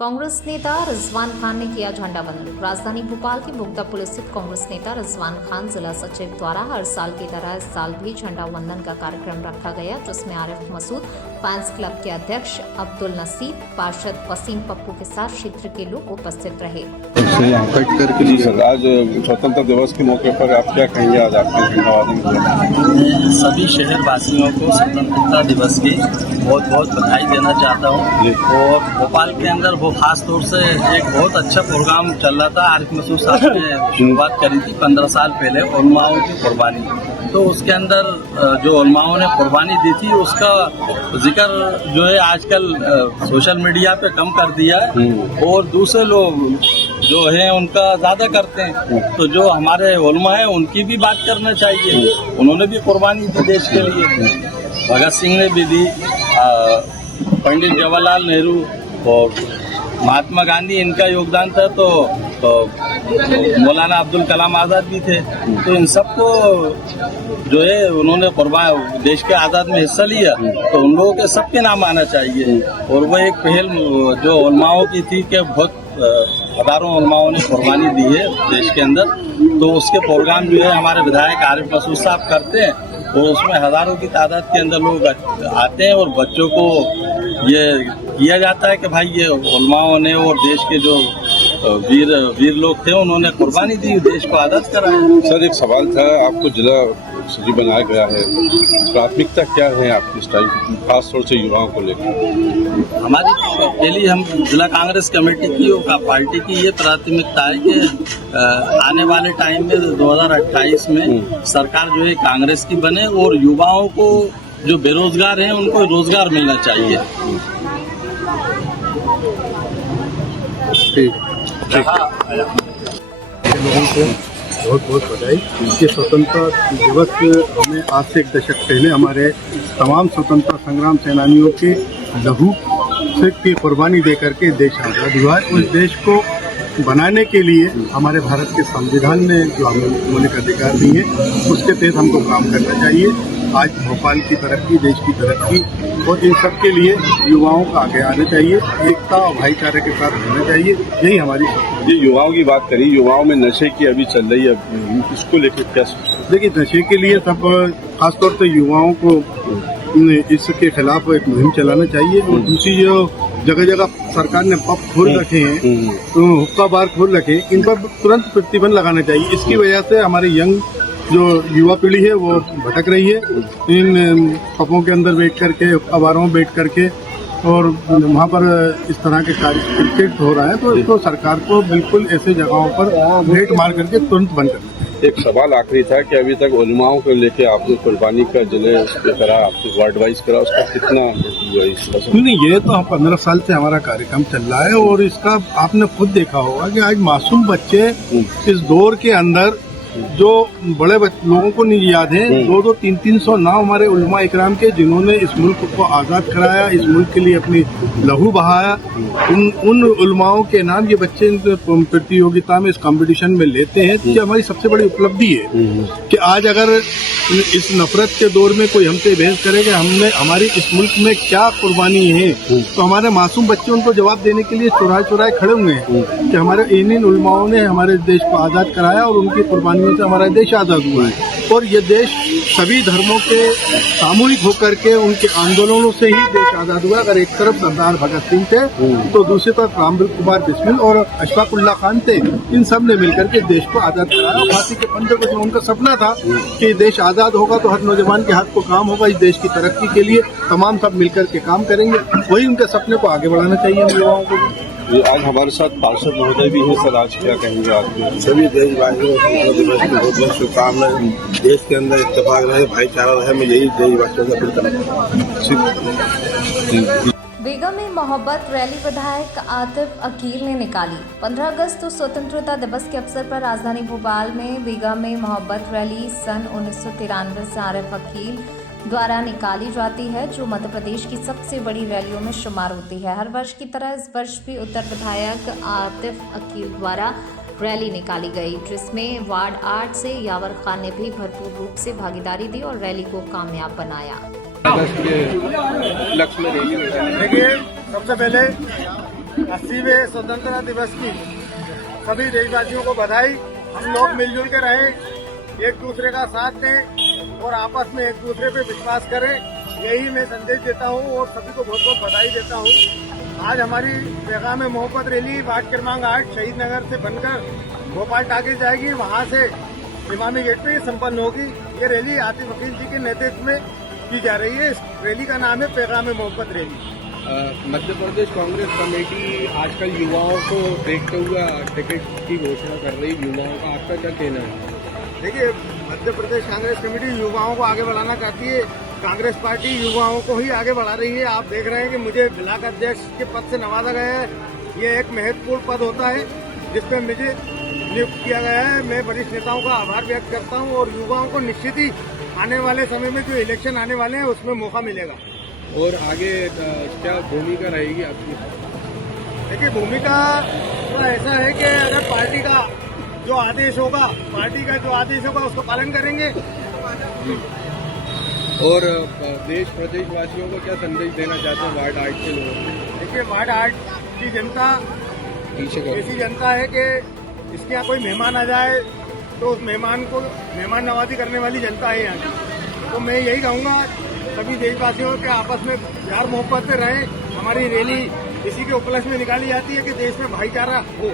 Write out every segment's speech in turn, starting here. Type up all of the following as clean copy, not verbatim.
कांग्रेस नेता रिजवान खान ने किया झंडा वंदन। राजधानी भोपाल के मुग्धा पुलिस स्थित कांग्रेस नेता रिजवान खान जिला सचिव द्वारा हर साल की तरह इस साल भी झंडा वंदन का कार्यक्रम रखा गया, जिसमें आरिफ मसूद, फैंस क्लब के अध्यक्ष अब्दुल नसीब, पार्षद वसीम पप्पू के साथ क्षेत्र के लोग उपस्थित रहे। आज स्वतंत्रता दिवस के मौके पर आप क्या कहेंगे? आज आपके झंडा वंदन सभी शहर वासियों को स्वतंत्रता दिवस की बहुत बहुत बधाई देना चाहता हूँ। और भोपाल के अंदर वो खास तौर से एक बहुत अच्छा प्रोग्राम चल रहा था। आरिफ मसूद साहब ने शुरुआत करी थी 15 साल पहले उलमाओं की कुर्बानी, तो उसके अंदर जो उलमाओं ने कुर्बानी दी थी उसका जिक्र जो है आजकल सोशल मीडिया पे कम कर दिया है और दूसरे लोग जो है उनका ज्यादा करते हैं। तो जो हमारे उलमा है उनकी भी बात करना चाहिए, उन्होंने भी कुर्बानी दी देश के लिए। भगत सिंह ने भी दी, पंडित जवाहरलाल नेहरू और महात्मा गांधी इनका योगदान था, तो मौलाना अब्दुल कलाम आज़ाद भी थे। तो इन सबको जो है उन्होंने देश के आज़ाद में हिस्सा लिया, तो उन लोगों के सबके नाम आना चाहिए। और वो एक पहल जो उलमाओं की थी कि बहुत हजारों उलमाओं ने कुर्बानी दी है देश के अंदर, तो उसके प्रोग्राम जो है हमारे विधायक आरिफ मसूद साहब करते हैं और उसमें हजारों की तादाद के अंदर लोग आते हैं और बच्चों को ये किया जाता है कि भाई ये उलमाओं ने और देश के जो वीर लोग थे उन्होंने कुर्बानी दी, देश को आज़ाद कराया। सर, एक सवाल था, आपको जिला सचिव बनाया गया है, प्राथमिकता क्या है आपकी इस टाइम, खास तौर से युवाओं को लेकर? हमारी पहली हम जिला कांग्रेस कमेटी की और पार्टी की ये प्राथमिकता है कि आने वाले टाइम में 2028 में सरकार जो है कांग्रेस की बने और युवाओं को जो बेरोजगार हैं उनको रोजगार मिलना चाहिए। लोगों को बहुत बहुत बधाई। ये स्वतंत्रता दिवस हमें आज से एक दशक पहले हमारे तमाम स्वतंत्रता संग्राम सेनानियों के लहू से की कुर्बानी दे करके देश आज़ाद हुआ है। उस देश को बनाने के लिए हमारे भारत के संविधान ने जो हमें मौलिक अधिकार दिए उसके तहत हमको काम करना चाहिए। आज भोपाल की तरक्की, देश की तरक्की और इन सब के लिए युवाओं को आगे आना चाहिए, एकता और भाईचारे के साथ रहना चाहिए। यही हमारी ये युवाओं की बात करी, युवाओं में नशे की अभी चल रही है, इसको लेकर क्या सोचते? देखिए, नशे के लिए सब खासतौर से युवाओं को इसके खिलाफ एक मुहिम चलाना चाहिए। और दूसरी जो जगह जगह सरकार ने पब खोल रखे हैं, तो हुक्का बार खोल रखे हैं, इन पर तुरंत प्रतिबंध लगाना चाहिए। इसकी वजह से हमारे यंग जो युवा पीढ़ी है वो भटक रही है इन पबों के अंदर बैठ करके, हुक्का बारों में बैठ करके, और वहाँ पर इस तरह के कार्य क्रिकेट हो रहा है। तो इसको सरकार को बिल्कुल ऐसे जगहों पर रेट मार करके तुरंत बंद करना। एक सवाल आखिरी था कि अभी तक उलमाओं को लेके आपने कुर्बानी का जिले करा, आपने वार्ड वाइज करा, उसका कितना नहीं, ये तो 15 साल से हमारा कार्यक्रम चल रहा है और इसका आपने खुद देखा होगा कि आज मासूम बच्चे इस दौर के अंदर जो बड़े लोगों को नहीं याद है, 200, 300 नाम हमारे उलमा इकराम के जिन्होंने इस मुल्क को आज़ाद कराया, इस मुल्क के लिए अपनी लहू बहाया, उन उलमाओं के नाम ये बच्चे प्रतियोगिता में, इस कंपटीशन में लेते हैं। तो ये हमारी सबसे बड़ी उपलब्धि है कि आज अगर इस नफरत के दौर में कोई हमसे बहस करेगा हमने हमारी इस मुल्क में क्या कुर्बानी है, तो हमारे मासूम बच्चे उनको जवाब देने के लिए चुराए चुराए खड़े हुए हैं कि हमारे इन उलमाओं ने हमारे देश को आज़ाद कराया और उनकी कुर्बानियों से हमारा देश आज़ाद हुआ है। और ये देश सभी धर्मों के सामूहिक होकर के उनके आंदोलनों से ही देश आज़ाद हुआ। अगर एक तरफ सरदार भगत सिंह थे तो दूसरी तरफ रामवीर कुमार बिस्मिल और अशफाकुल्लाह खान थे। इन सब ने मिलकर के देश को आज़ाद कराया। फांसी के फंदे को जो उनका सपना था कि देश आज़ाद होगा तो हर नौजवान के हाथ को काम होगा, इस देश की तरक्की के लिए तमाम सब मिलकर के काम करेंगे, वही उनके सपने को आगे बढ़ाना चाहिए हम युवाओं को। ये आज हमारे साथ पार्षद महोदय भी हैं। सर, आज क्या कहेंगे आप? सभी देशवासियों को दिवस की बहुत बहुत शुभकामनाएं। देश के अंदर इत्तेफाक रहे, भाईचारा रहे, मैं यही देशवासियों का अपील करना। बेगम में मोहब्बत रैली विधायक आतिफ अकील ने निकाली। 15 अगस्त स्वतंत्रता दिवस के अवसर पर राजधानी भोपाल में बेगम में मोहब्बत रैली सन 1993 से आरिफ अकील द्वारा निकाली जाती है, जो मध्य प्रदेश की सबसे बड़ी रैलियों में शुमार होती है। हर वर्ष की तरह इस वर्ष भी उत्तर विधायक आतिफ अकील द्वारा रैली निकाली गई, जिसमें वार्ड 8 से यावर खान ने भी भरपूर रूप से भागीदारी दी और रैली को कामयाब बनाया। देखिए, सबसे पहले 80वें स्वतंत्रता दिवस की सभी देशवासियों को बधाई। हम लोग मिलजुल के रहे, एक दूसरे का साथ दें और आपस में एक दूसरे पे विश्वास करें, यही मैं संदेश देता हूँ और सभी को बहुत बहुत बधाई देता हूँ। आज हमारी पैगाम मोहब्बत रैली वार्ड क्रमांक 8 शहीद नगर से बनकर भोपाल टाकी जाएगी, वहाँ से इमामी गेट पे संपन्न होगी। ये रैली आतिफ वकील जी के नेतृत्व में की जा रही है। इस रैली का नाम है पैगाम मोहब्बत रैली। मध्य प्रदेश कांग्रेस कमेटी आजकल युवाओं को देखते हुए टिकट की घोषणा कर रही है, युवाओं का आपका क्या कहना है? देखिए, मध्य प्रदेश कांग्रेस कमेटी युवाओं को आगे बढ़ाना चाहती है। कांग्रेस पार्टी युवाओं को ही आगे बढ़ा रही है। आप देख रहे हैं कि मुझे ब्लॉक अध्यक्ष के पद से नवाजा गया है। ये एक महत्वपूर्ण पद होता है जिसपे मुझे नियुक्त किया गया है। मैं वरिष्ठ नेताओं का आभार व्यक्त करता हूँ और युवाओं को निश्चित ही आने वाले समय में जो इलेक्शन आने वाले हैं उसमें मौका मिलेगा। और आगे क्या भूमिका रहेगी आपकी? देखिए, भूमिका ऐसा है कि अगर पार्टी का जो आदेश होगा उसको पालन करेंगे। और देश प्रदेशवासियों को क्या संदेश देना चाहते हैं वार्ड 8 के लोगों को? देखिए, वार्ड 8 की जनता ऐसी जनता है कि इसके यहाँ कोई मेहमान आ जाए तो उस मेहमान को मेहमान नवाजी करने वाली जनता है यहाँ की। तो मैं यही कहूँगा सभी देशवासियों के आपस में प्यार मोहब्बत से रहें। हमारी रैली इसी के उपलक्ष्य में निकाली जाती है कि देश में भाईचारा हो।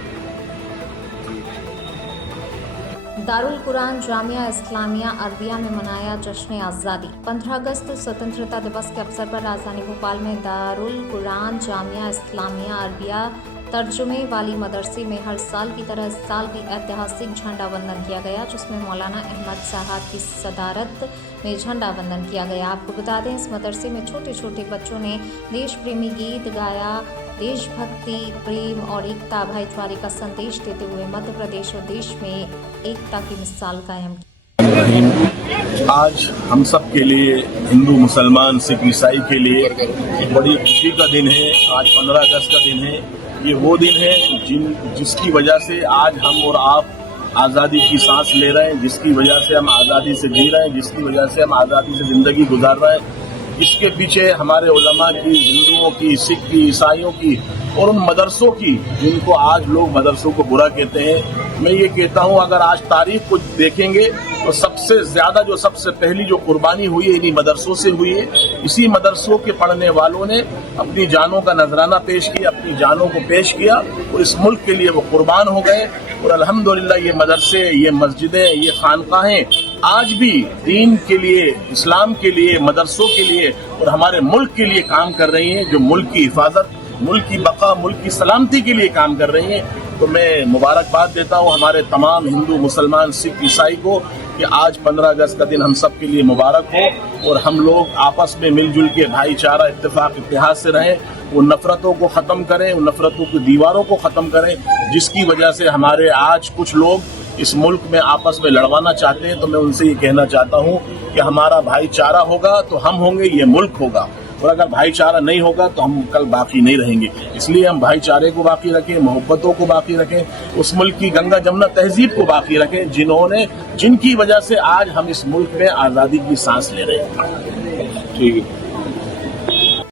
दारुल कुरान जामिया इस्लामिया अरबिया में मनाया जश्न आज़ादी। 15 अगस्त स्वतंत्रता दिवस के अवसर पर राजधानी भोपाल में दारुल कुरान जामिया इस्लामिया अरबिया तर्जुमे वाली मदरसे में हर साल की तरह इस साल भी ऐतिहासिक झंडा वंदन किया गया, जिसमें मौलाना अहमद साहब की सदारत में झंडा वंदन किया गया। आपको बता दें, इस मदरसे में छोटे छोटे बच्चों ने देश प्रेमी गीत गाया। देशभक्ति, प्रेम और एकता, भाईचारे का संदेश देते हुए मध्य प्रदेश और देश में एकता की मिसाल कायम की। आज हम सब के लिए, हिंदू मुसलमान सिख ईसाई के लिए एक बड़ी खुशी का दिन है। आज 15 अगस्त का दिन है। ये वो दिन है जिसकी वजह से आज हम और आप आज़ादी की सांस ले रहे हैं, जिसकी वजह से हम आज़ादी से जी रहे हैं, जिसकी वजह से हम आज़ादी से जिंदगी गुजार रहे हैं। इसके पीछे हमारे उलमा की, हिंदुओं की, सिख की, ईसाइयों की और उन मदरसों की जिनको आज लोग मदरसों को बुरा कहते हैं। मैं ये कहता हूँ, अगर आज तारीख को देखेंगे तो सबसे ज्यादा सबसे पहली जो कुर्बानी हुई है इन्हीं मदरसों से हुई है। इसी मदरसों के पढ़ने वालों ने अपनी जानों का नजराना पेश किया, अपनी जानों को पेश किया और इस मुल्क के लिए वो कुर्बान हो गए। और अल्हम्दुलिल्लाह ये मदरसे, ये मस्जिदें, ये खानकाहें आज भी दीन के लिए, इस्लाम के लिए, मदरसों के लिए और हमारे मुल्क के लिए काम कर रही हैं, जो मुल्क की हिफाजत, मुल्क की बका, मुल्क की सलामती के लिए काम कर रही हैं। तो मैं मुबारकबाद देता हूँ हमारे तमाम हिंदू, मुसलमान, सिख, ईसाई को कि आज 15 अगस्त का दिन हम सब के लिए मुबारक हो और हम लोग आपस में मिलजुल के भाईचारा, इत्तेफाक, इत्तेहाद से रहें। वो नफरतों को खत्म करें, उन नफरतों की दीवारों को खत्म करें जिसकी वजह से हमारे आज कुछ लोग इस मुल्क में आपस में लड़वाना चाहते हैं। तो मैं उनसे ये कहना चाहता हूँ कि हमारा भाईचारा होगा तो हम होंगे, ये मुल्क होगा। और अगर भाईचारा नहीं होगा तो हम कल बाकी नहीं रहेंगे। इसलिए हम भाईचारे को बाकी रखें, मोहब्बतों को बाकी रखें, उस मुल्क की गंगा जमुना तहजीब को बाकी रखें जिनकी वजह से आज हम इस मुल्क में आज़ादी की सांस ले रहे हैं। ठीक है।